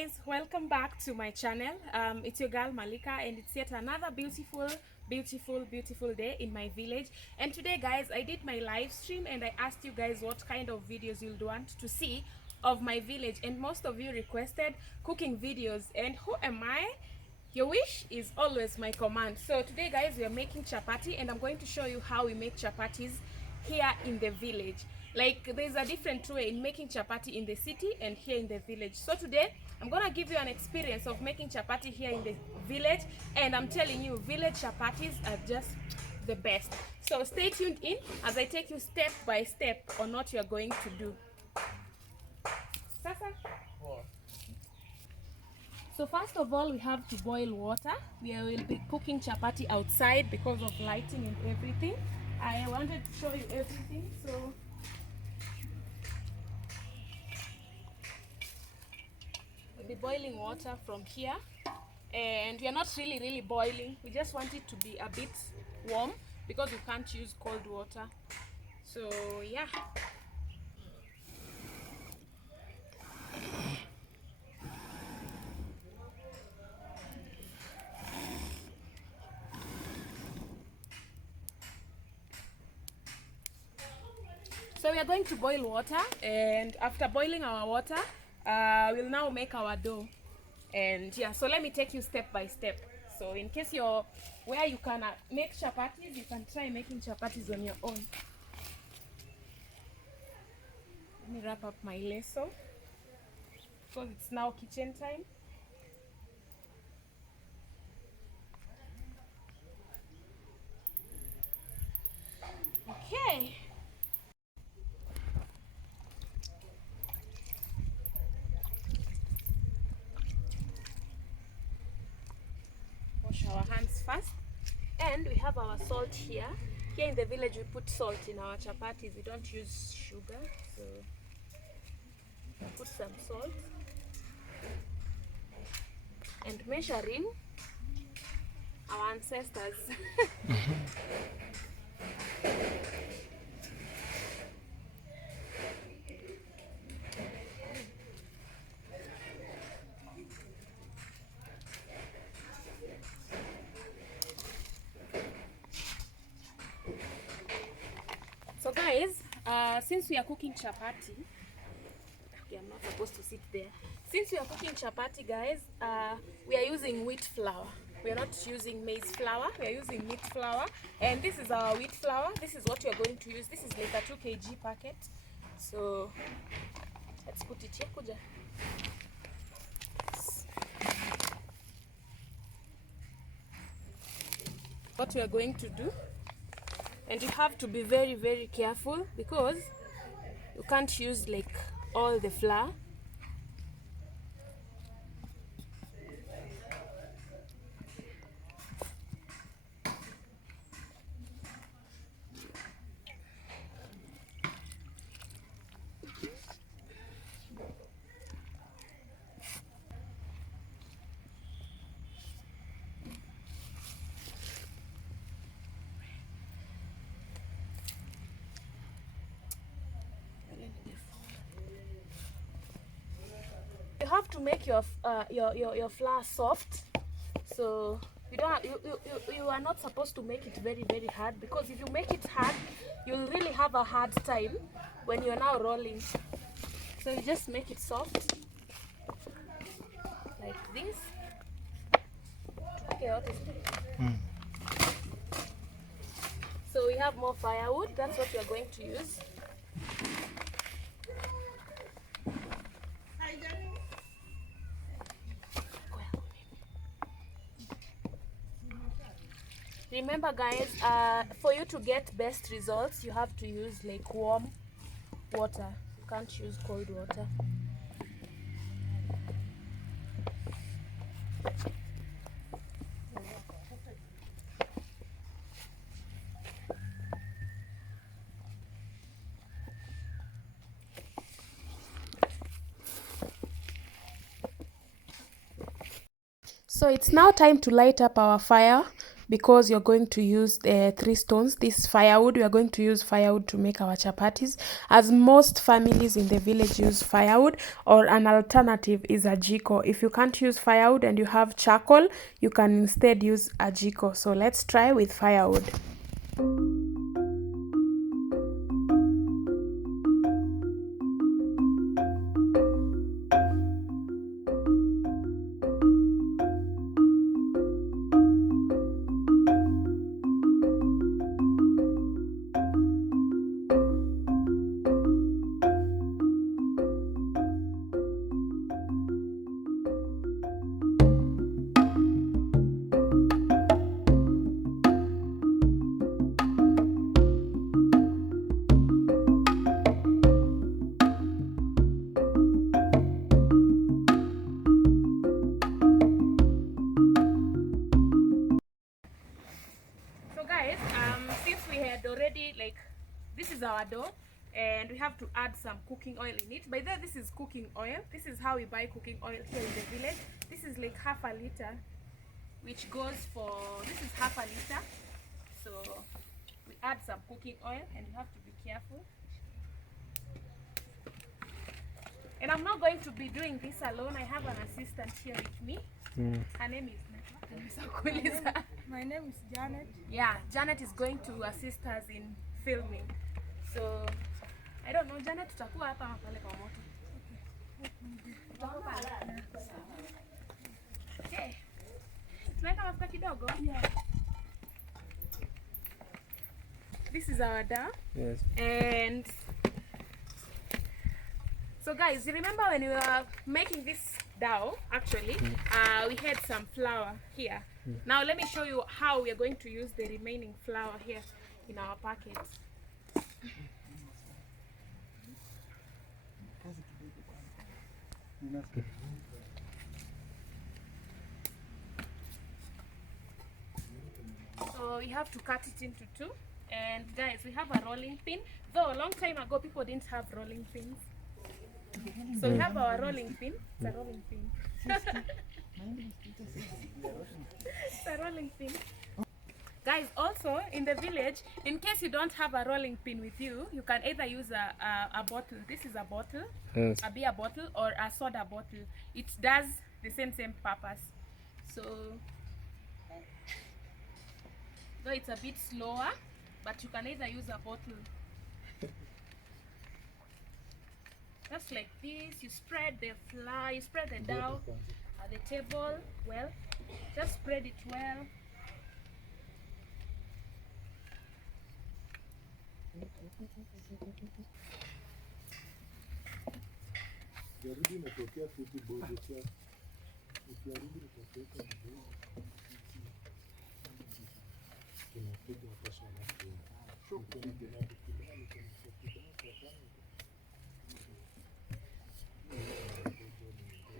guys, welcome back to my channel. It's your girl Malika, and it's yet another beautiful day in my village. And today guys, I did my live stream and I asked you guys what kind of videos you'd want to see of my village, and most of you requested cooking videos. And who am I? Your wish is always my command. So today guys, we are making chapati, and I'm going to show you how we make chapatis here in the village. Like, there's a different way in making chapati in the city and here in the village. So today I'm gonna give you an experience of making chapati here in the village, and I'm telling you, village chapatis are just the best. So stay tuned in as I take you step by step on what you're going to do. Sasa. So first of all, we have to boil water. We will be cooking chapati outside because of lighting and everything. I wanted to show you everything. So we'll be boiling water from here, and we are not really boiling. We just want it to be a bit warm because we can't use cold water. So yeah. So we are going to boil water, and after boiling our water, we'll now make our dough. And yeah, so let me take you step by step. So in case you're where you can make chapatis, you can try making chapatis on your own. Let me wrap up my lasso because it's now kitchen time. Okay. Wash our hands first, and we have our salt here. Here in the village we put salt in our chapatis. We don't use sugar, so put some salt. And measuring our ancestors. So guys, since we are cooking chapati, okay, I'm not supposed to sit there. Since we are cooking chapati, guys, we are using wheat flour. We are not using maize flour. We are using wheat flour, and this is our wheat flour. This is what we are going to use. This is like a 2 kg packet. So let's put it here. Kuja. What we are going to do, and you have to be very careful because you can't use like all the flour. You have to make your flour soft, so you are not supposed to make it very hard, because if you make it hard, you'll really have a hard time when you're now rolling. So you just make it soft like this. Okay, what is it? So we have more firewood. That's what you're going to use. Remember guys, for you to get best results, you have to use like warm water. You can't use cold water. So it's now time to light up our fire. because you're going to use 3 stones. This is firewood. We are going to use firewood to make our chapatis, as most families in the village use firewood, or an alternative is a jiko. If you can't use firewood and you have charcoal, you can instead use a jiko. So let's try with firewood. Since we had already, like, this is our dough and we have to add some cooking oil in it. By the way, this is cooking oil. This is how we buy cooking oil here in the village. This is like half a liter, which goes for, this is half a liter. So we add some cooking oil and you have to be careful. And I'm not going to be doing this alone. I have an assistant here with me. Her name is My name is Janet. Yeah, Janet is going to assist us in filming. So I don't know, Janet, tutakuwa hapa ama pale kwa moto? Okay. Tunaweka mafuta kidogo? Yeah. This is our dough. Yes. And so guys, you remember when we were making this dough, actually, we had some flour here. Now let me show you how we are going to use the remaining flour here in our packet. So we have to cut it into 2. And guys, we have a rolling pin. Though a long time ago people didn't have rolling pins. So we have our rolling pin. It's a rolling pin. It's a rolling pin. Guys, also in the village, in case you don't have a rolling pin with you, you can either use a bottle. This is a bottle, Yes. a beer bottle, or a soda bottle. It does the same purpose. So though it's a bit slower, but you can either use a bottle. Just like this, you spread the flour, you spread the dough at the table. Well, just spread it well.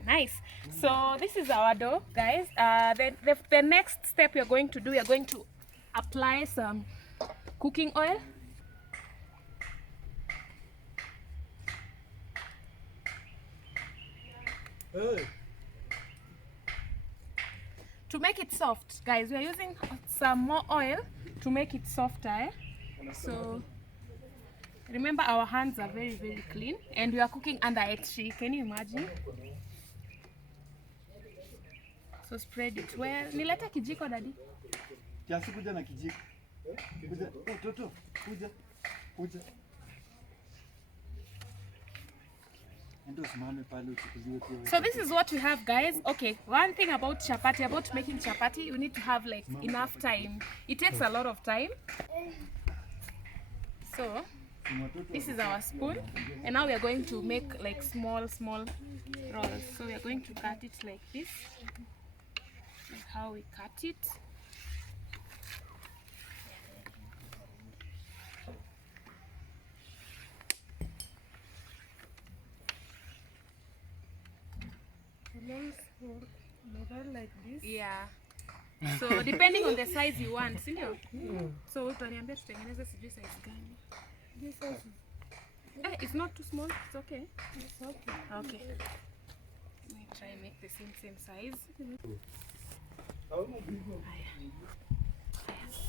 Nice. So this is our dough, guys. The next step we are going to do, we are going to apply some cooking oil. Hey. To make it soft, guys, we are using some more oil to make it softer. So remember, our hands are very clean and we are cooking under a tree. Can you imagine? So spread it well. Nilete kijiko, daddy. Kiasi kuja na kijiko. Kuja. Oh, toto. Kuja. Kuja. So this is what we have, guys. Okay, one thing about chapati, about making chapati, you need to have like enough time. It takes a lot of time. So this is our spoon, and now we are going to make like small rolls. So we are going to cut it like this. This is how we cut it. Like this. Yeah. So depending on the size you want, sindio? So utaniambia tutengeneze sijui size gani. This size. It's not too small. It's okay. It's okay. Okay. Let me try and make the same size.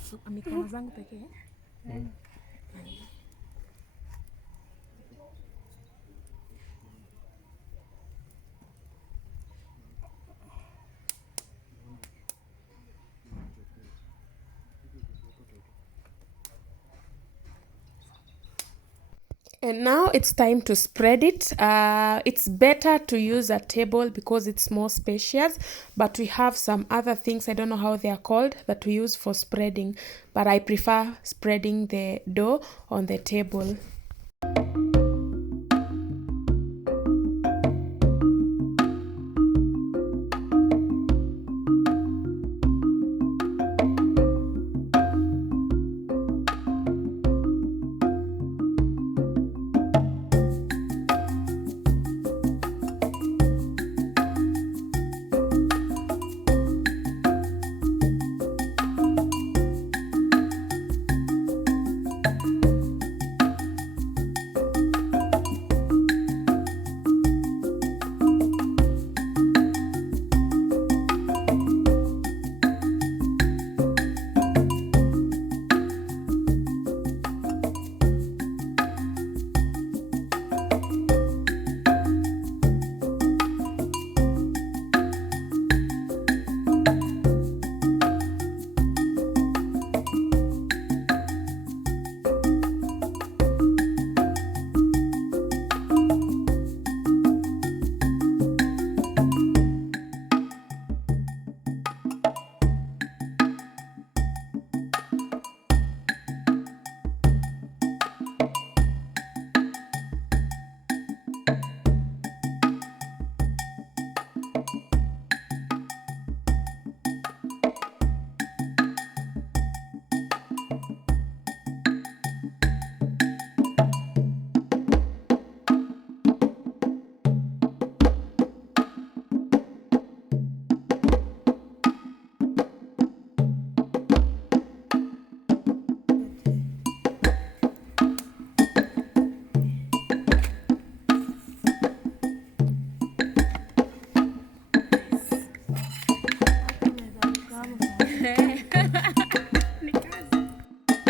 So, mikono zangu pekee. And now it's time to spread it. It's better to use a table because it's more spacious, but we have some other things, I don't know how they are called, that we use for spreading, but I prefer spreading the dough on the table.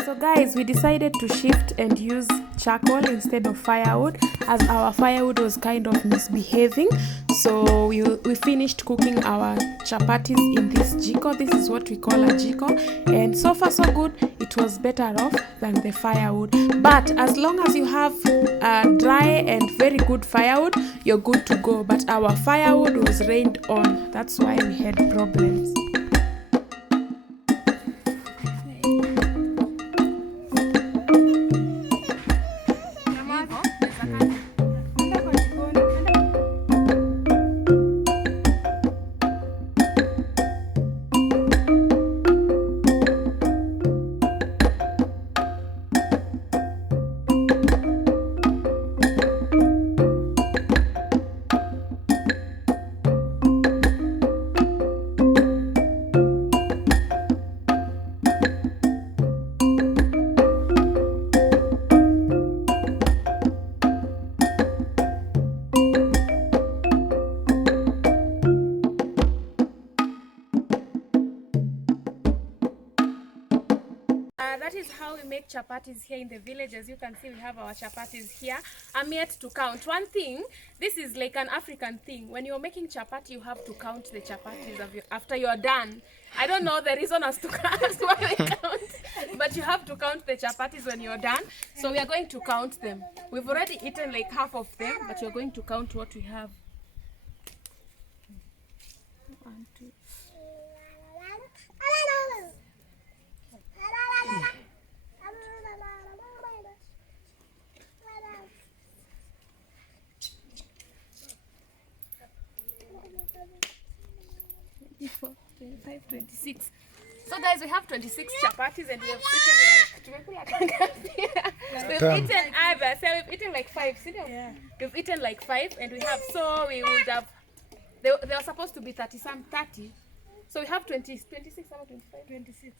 So guys, we decided to shift and use charcoal instead of firewood, as our firewood was kind of misbehaving. So we finished cooking our chapatis in this jiko. This is what we call a jiko, and so far so good. It was better off than the firewood, but as long as you have dry and very good firewood, you're good to go. But our firewood was rained on, that's why we had problems. That is how we make chapatis here in the village. As you can see, we have our chapatis here. I'm yet to count. One thing, this is like an African thing. When you're making chapati, you have to count the chapatis after you're done. I don't know the reason as to why we count, but you have to count the chapatis when you're done. So we are going to count them. We've already eaten like half of them, but we're going to count what we have. 1, 2. Four, 25, 26. So guys, we have 26 chapatis and we have eaten like 5. Yeah. We've eaten like 5 and we have, so we would have, they were supposed to be 30 some 30. So we have 26 or 25?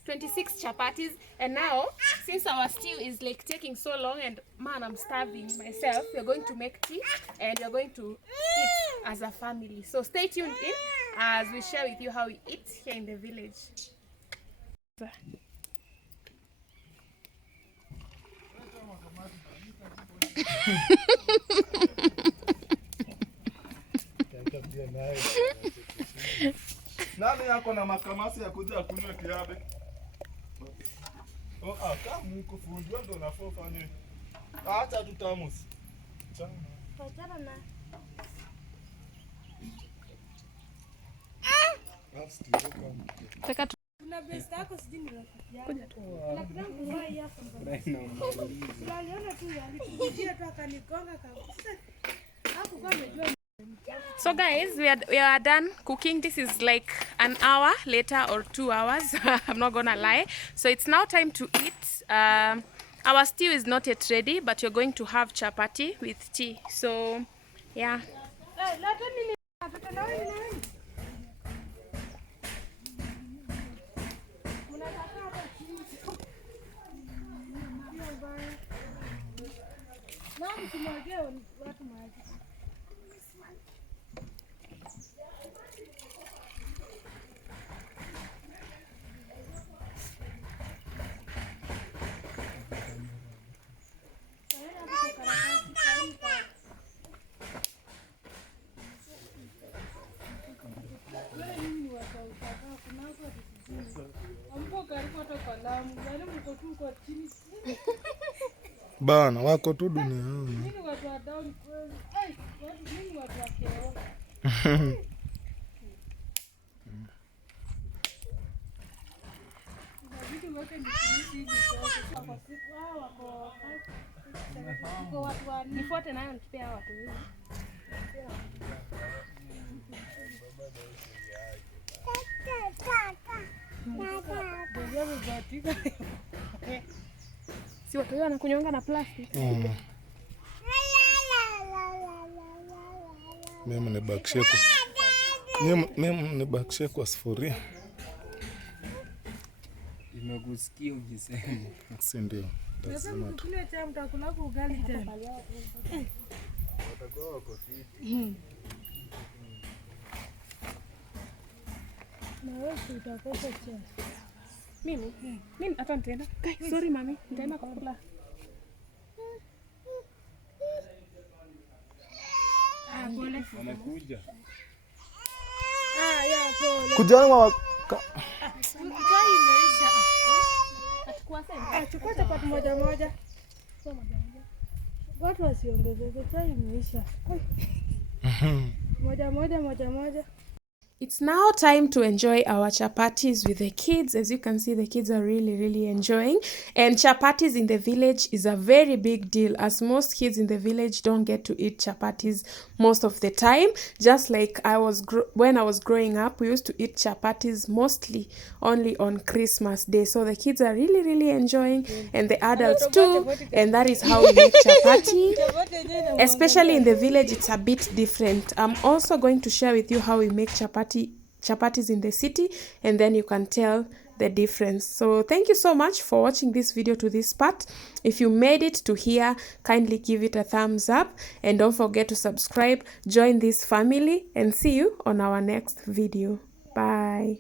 26 chapatis, and now since our stew is like taking so long and man, I'm starving myself, we're going to make tea and we're going to eat as a family. So stay tuned in as we share with you how we eat here in the village. Nani yako na makamasi ya kuja kunywa kiabe? Oh, kama uko fundi wewe ndio unafaa ufanye. Acha tu tamus. Patana na. Taka tu. Kuna best yako sijui ni rafiki yako. Anakutaka kubai hapa. Aliona tu alikujia tu akanigonga kabisa. Hapo kwa amejua. So guys, we are done cooking. This is like an hour later or 2 hours. I'm not gonna lie. So it's now time to eat. Our stew is not yet ready, but you're going to have chapati with tea. So yeah. Bana wako tu duniani. Nifuate nayo nitupea watu hivi. Si watu hiyo wanakunyonga na plastic. Mimi nibakishie kwa sufuria. Nimekusikia ukisema. Si ndio? Lazima tukule cha mtakula kwa ugali tena. Watakuwa wako fiti. Na wewe utakosa cha. Mimi hata nitaenda. Sorry mami, nitaenda kukula. Wanakuja. Ya pole. Kujana mama. Chai imeisha. Chukua chapati moja moja. Watu wasiongezeke, chai imeisha. Moja moja. It's now time to enjoy our chapatis with the kids. As you can see, the kids are really enjoying. And chapatis in the village is a very big deal, as most kids in the village don't get to eat chapatis most of the time. Just like when I was growing up, we used to eat chapatis mostly only on Christmas Day. So the kids are really enjoying, and the adults too. And that is how we make chapati. Especially in the village, it's a bit different. I'm also going to share with you how we make chapatis in the city, and then you can tell the difference. So thank you so much for watching this video to this part. If you made it to here, kindly give it a thumbs up, and don't forget to subscribe, join this family, and see you on our next video. Bye.